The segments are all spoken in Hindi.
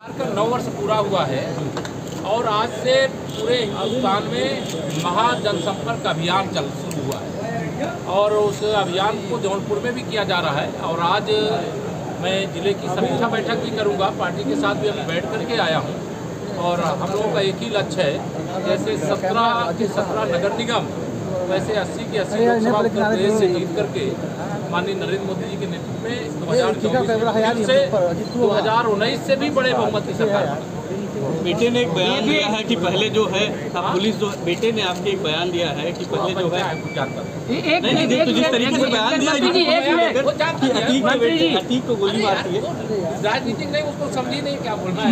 का 9 वर्ष पूरा हुआ है और आज से पूरे हिंदुस्तान में महाजनसंपर्क अभियान शुरू हुआ है और उस अभियान को जौनपुर में भी किया जा रहा है। और आज मैं जिले की समीक्षा बैठक भी करूंगा, पार्टी के साथ भी अभी बैठ करके आया हूं। और हम लोगों का एक ही लक्ष्य है, जैसे 17 के 17 नगर निगम वैसे 80 के 80 लोकसभा उत्तर प्रदेश से जीत करके माननीय नरेंद्र मोदी जी के नेतृत्व में 2024 से 2019 से भी बड़े बहुमत की सरकार। बेटे ने एक बयान दिया है कि पहले जो है पुलिस जो बेटे ने आपके एक बयान दिया है कि पहले जो है नहीं तो जिस तरीके से बयान दिया अतीक को गोली मारती है, राजनीतिक नहीं, उसको समझी नहीं क्या बोलना है।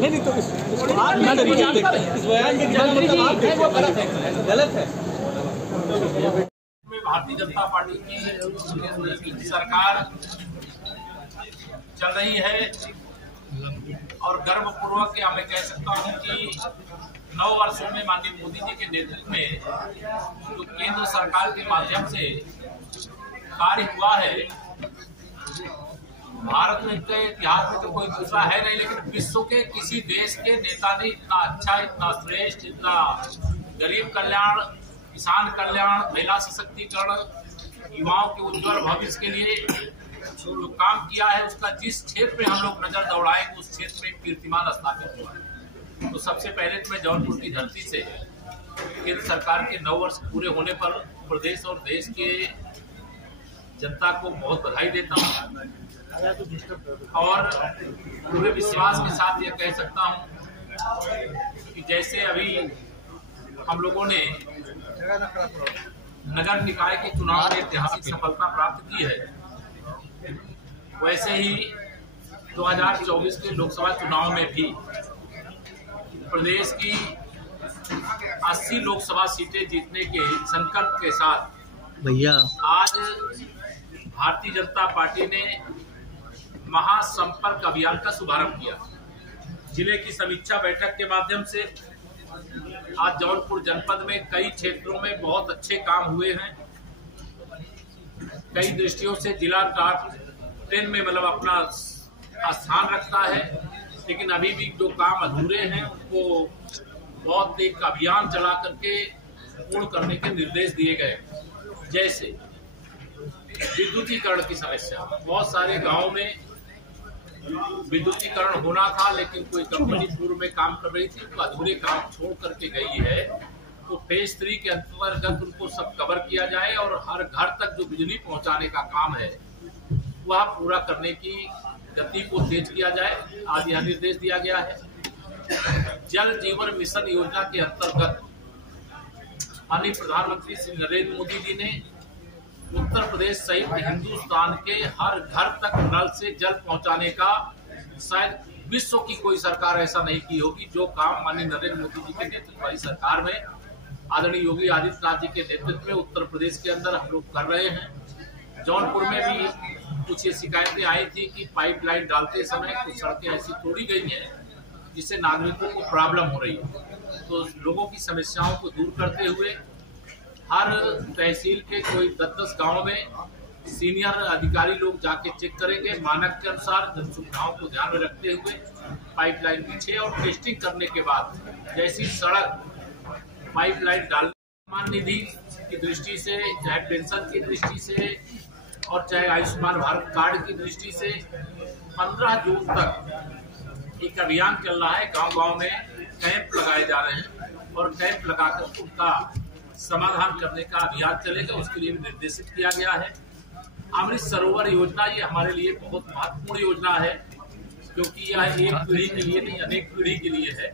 नहीं तो इस बयान के गलत है। भारतीय जनता पार्टी की सरकार चल रही है और गर्वपूर्वक क्या मैं कह सकता हूं कि 9 वर्षों में माननीय मोदी जी के नेतृत्व में जो केंद्र सरकार के माध्यम से कार्य हुआ है, भारत में के इतिहास में तो कोई दूसरा है नहीं, लेकिन विश्व के किसी देश के नेता ने इतना अच्छा, इतना श्रेष्ठ, इतना गरीब कल्याण, किसान कल्याण, महिला सशक्तिकरण, युवाओं के उज्जवल भविष्य के लिए जो काम किया है, उसका जिस क्षेत्र में हम लोग नजर दौड़ाएंगे उस क्षेत्र में कीर्तिमान स्थापित हुआ है। तो सबसे पहले तो मैं जौनपुर की धरती से केंद्र सरकार के 9 वर्ष पूरे होने पर प्रदेश और देश के जनता को बहुत बधाई देता हूँ और पूरे विश्वास के साथ यह कह सकता हूँ कि जैसे अभी हम लोगों ने नगर निकाय के चुनाव में ऐतिहासिक सफलता प्राप्त की है, वैसे ही 2024 के लोकसभा चुनाव में भी प्रदेश की 80 लोकसभा सीटें जीतने के संकल्प के साथ आज भारतीय जनता पार्टी ने महासंपर्क अभियान का शुभारंभ किया। जिले की समीक्षा बैठक के माध्यम से आज जौनपुर जनपद में कई क्षेत्रों में बहुत अच्छे काम हुए हैं। कई दृष्टियों से जिला टॉप 10 में मतलब अपना स्थान रखता है, लेकिन अभी भी जो काम अधूरे हैं उनको बहुत एक अभियान चला करके पूर्ण करने के निर्देश दिए गए। जैसे विद्युतीकरण की समस्या, बहुत सारे गांव में विद्युतीकरण होना था, लेकिन कोई कंपनी पूर्व में काम कर रही थी, तो अधूरे काम छोड़ करके गई है। तो फेज 3 के अंतर्गत उनको सब कवर किया जाए और हर घर तक जो बिजली पहुंचाने का काम है वह पूरा करने की गति को तेज किया जाए, आज यह निर्देश दिया गया है। जल जीवन मिशन योजना के अंतर्गत माननीय प्रधानमंत्री श्री नरेंद्र मोदी जी ने उत्तर प्रदेश सहित हिंदुस्तान के हर घर तक नल से जल पहुंचाने का शायद विश्व की कोई सरकार ऐसा नहीं की होगी जो काम माननीय नरेंद्र मोदी जी के नेतृत्व वाली सरकार में आदरणीय योगी आदित्यनाथ जी के नेतृत्व में उत्तर प्रदेश के अंदर हम लोग कर रहे हैं। जौनपुर में भी कुछ ये शिकायतें आई थी कि पाइपलाइन डालते समय कुछ सड़कें ऐसी तोड़ी गई हैं जिससे नागरिकों को प्रॉब्लम हो रही है। तो लोगों की समस्याओं को दूर करते हुए हर तहसील के कोई 10-10 गाँव में सीनियर अधिकारी लोग जाके चेक करेंगे, मानक के अनुसार जन सुविधाओं को ध्यान में रखते हुए पाइपलाइन पीछे और टेस्टिंग करने के बाद जैसी सड़क पाइपलाइन डालने, सम्मान निधि की दृष्टि से, चाहे पेंशन की दृष्टि से और चाहे आयुष्मान भारत कार्ड की दृष्टि से 15 जून तक एक अभियान चल रहा है। गांव-गांव में कैंप लगाए जा रहे हैं और कैंप लगाकर उनका समाधान करने का अभियान चलेगा, उसके लिए भी निर्देशित किया गया है। अमृत सरोवर योजना ये हमारे लिए बहुत महत्वपूर्ण योजना है, क्योंकि यह एक पीढ़ी के लिए नहीं अनेक पीढ़ी के लिए है।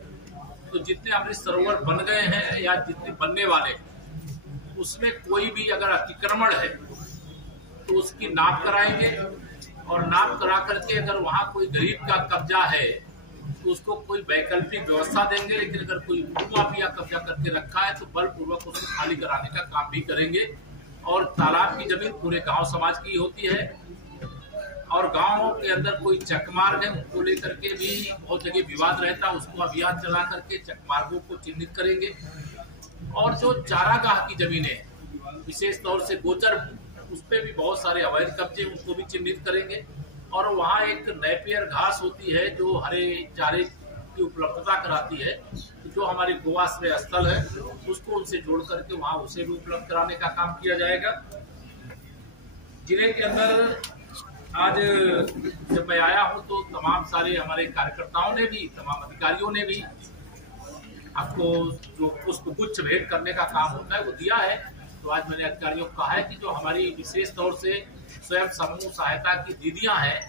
तो जितने अमृत सरोवर बन गए हैं या जितने बनने वाले हैं, उसमें कोई भी अगर अतिक्रमण है तो उसकी नाप कराएंगे और नाप करा करके अगर वहाँ कोई गरीब का कब्जा है तो उसको कोई वैकल्पिक व्यवस्था देंगे, लेकिन अगर कोई भूमाफिया कब्जा करके रखा है तो बलपूर्वक उसको खाली कराने का काम भी करेंगे। और तालाब की जमीन पूरे गांव समाज की होती है और गांवों के अंदर कोई चकमार्ग है उनको लेकर के भी बहुत जगह विवाद रहता है, उसको अभियान चला करके चकमार्गों को चिन्हित करेंगे। और जो चारागाह की जमीनें विशेष तौर से गोचर, उस पर भी बहुत सारे अवैध कब्जे, उनको भी चिन्हित करेंगे और वहाँ एक नेपियर घास होती है जो हरे चारे की उपलब्धता कराती है, जो हमारी गोआश्रय स्थल है उसको उनसे जोड़ करके वहाँ उसे भी उपलब्ध कराने का काम किया जाएगा। जिले के अंदर आज जब मैं आया हूँ तो तमाम सारे हमारे कार्यकर्ताओं ने भी, तमाम अधिकारियों ने भी आपको जो पुष्प गुच्छ भेंट करने का काम होता है वो दिया है। तो आज मैंने अधिकारियों को कहा है कि जो हमारी विशेष तौर से स्वयं समूह सहायता की दीदियां हैं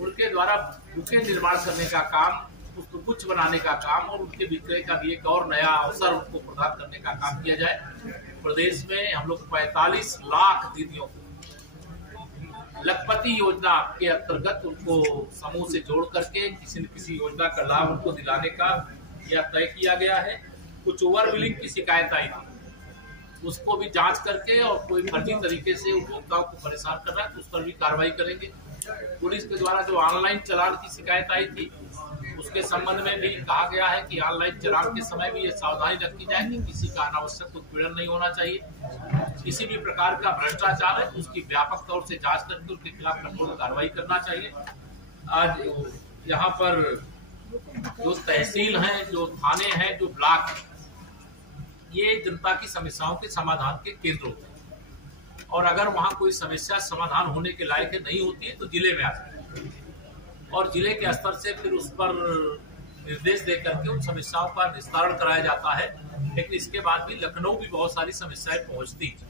उनके द्वारा बुके निर्माण करने का काम, पुष्प गुच्छ बनाने का काम और उनके विक्रय का भी एक और नया अवसर उनको प्रदान करने का काम किया जाए। प्रदेश में हम लोग 45 लाख दीदियों को लखपति योजना के अंतर्गत उनको समूह से जोड़ करके किसी न किसी योजना का लाभ उनको दिलाने का यह तय किया गया है। कुछ ओवर बिलिंग की शिकायत आई थी, उसको भी जांच करके, और कोई फर्जी तरीके से उपभोक्ताओं को परेशान कर रहा है तो उस पर भी कार्रवाई करेंगे। पुलिस के द्वारा जो ऑनलाइन चालान की शिकायत आई थी उसके संबंध में भी कहा गया है कि ऑनलाइन चालान के समय भी ये सावधानी रखी जाए कि किसी का अनावश्यक उत्पीड़न नहीं होना चाहिए। किसी भी प्रकार का भ्रष्टाचार है उसकी व्यापक तौर से जांच करके उनके खिलाफ कठोर कार्रवाई करना चाहिए। आज यहाँ पर जो तहसील हैं, जो थाने हैं, जो ब्लॉक हैं, ये जनता की समस्याओं के समाधान के केंद्र होते हैं और अगर वहाँ कोई समस्या समाधान होने के लायक नहीं होती है तो जिले में आ जाती है और जिले के स्तर से फिर उस पर निर्देश दे करके उन समस्याओं का निस्तारण कराया जाता है। लेकिन इसके बाद भी लखनऊ भी बहुत सारी समस्याएं पहुंचती हैं।